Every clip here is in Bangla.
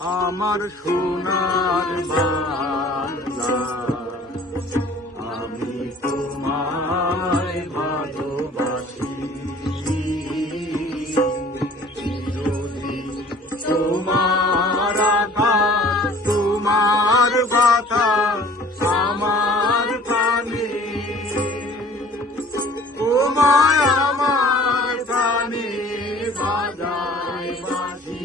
আমার সোনার আমি তোমায় ভালোবাসি। যদি তোমার তোমার বাতাস আমার প্রাণে, তোমায় আমার প্রাণে বাজায় বাসি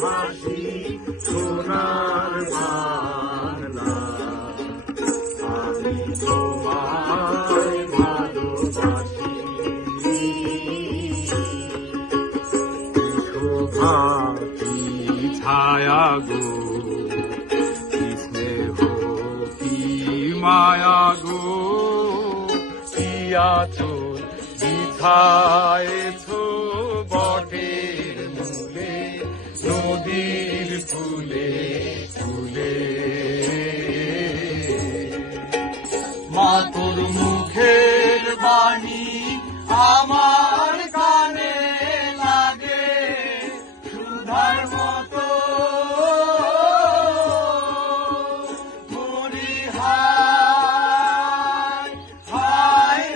হাসি সোনার বাংলা। আমি তোমায় ভালোবাসি। শোভা কি ছায়া গো, কি স্নেহ, কি মায়া গো, কি আচল বিছায়েছ তোর মুখের বাণী আমার কানে লাগে। সুধার মতো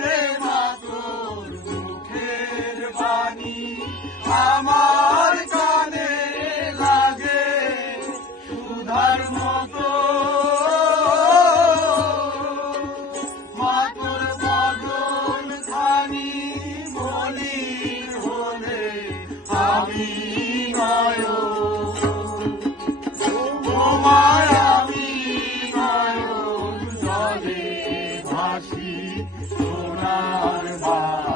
রে মা তোর মুখের বাণী জলে ভাসি সোনার মা